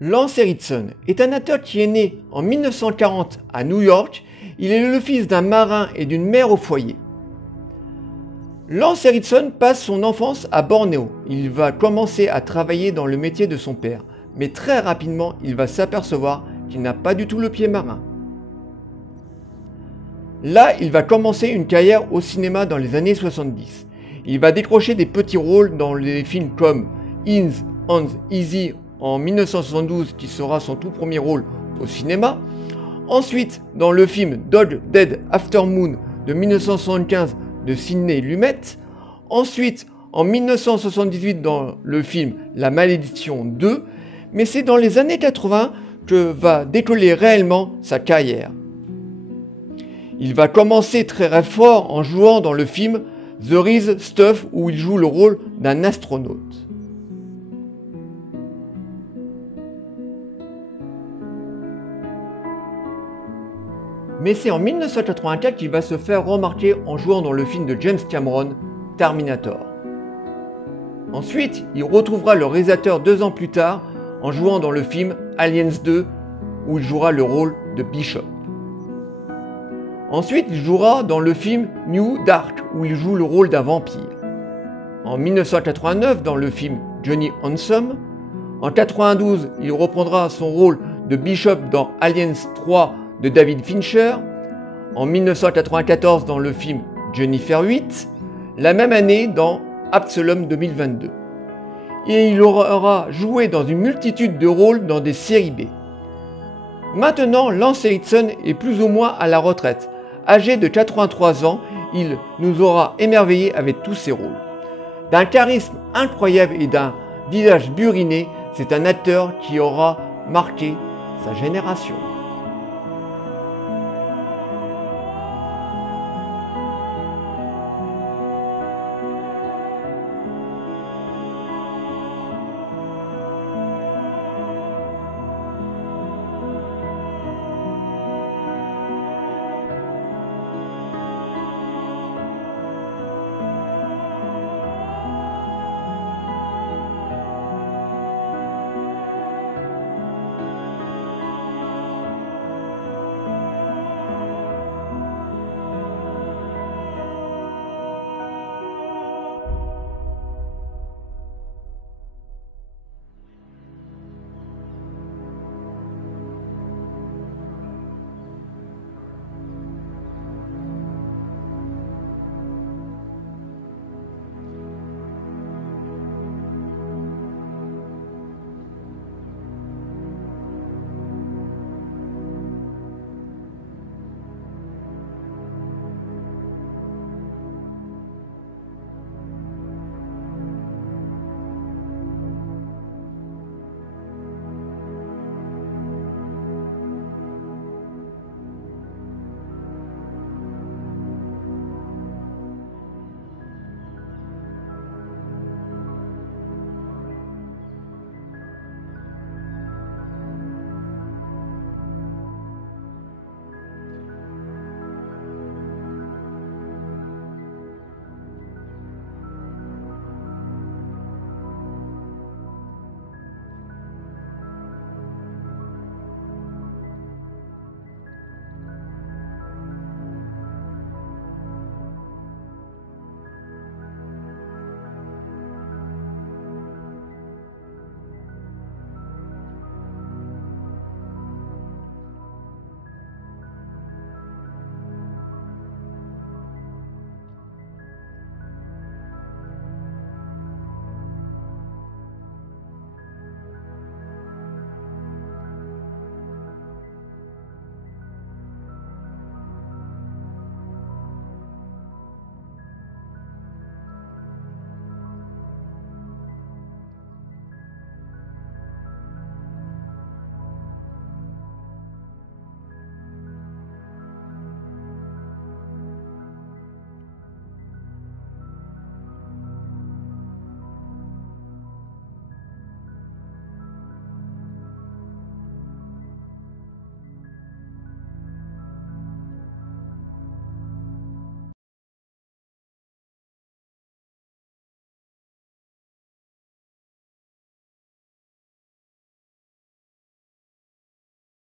Lance Henriksen est un acteur qui est né en 1940 à New York. Il est le fils d'un marin et d'une mère au foyer. Lance Henriksen passe son enfance à Bornéo. Il va commencer à travailler dans le métier de son père, mais très rapidement il va s'apercevoir qu'il n'a pas du tout le pied marin. Là, il va commencer une carrière au cinéma dans les années 70. Il va décrocher des petits rôles dans les films comme Hands on Easy en 1972, qui sera son tout premier rôle au cinéma. Ensuite, dans le film Dog Dead After Moon de 1975 de Sidney Lumet. Ensuite, en 1978, dans le film La Malédiction 2. Mais c'est dans les années 80 que va décoller réellement sa carrière. Il va commencer très fort en jouant dans le film There Is Stuff, où il joue le rôle d'un astronaute. Mais c'est en 1984 qu'il va se faire remarquer en jouant dans le film de James Cameron, Terminator. Ensuite, il retrouvera le réalisateur 2 ans plus tard en jouant dans le film Aliens 2, où il jouera le rôle de Bishop. Ensuite, il jouera dans le film New Dark, où il joue le rôle d'un vampire. En 1989, dans le film Johnny Handsome. En 1992, il reprendra son rôle de Bishop dans Aliens 3 de David Fincher. En 1994, dans le film Jennifer 8. La même année, dans Absalom 2022. Et il aura joué dans une multitude de rôles dans des séries B. Maintenant, Lance Henriksen est plus ou moins à la retraite. Âgé de 83 ans, il nous aura émerveillés avec tous ses rôles. D'un charisme incroyable et d'un visage buriné, c'est un acteur qui aura marqué sa génération.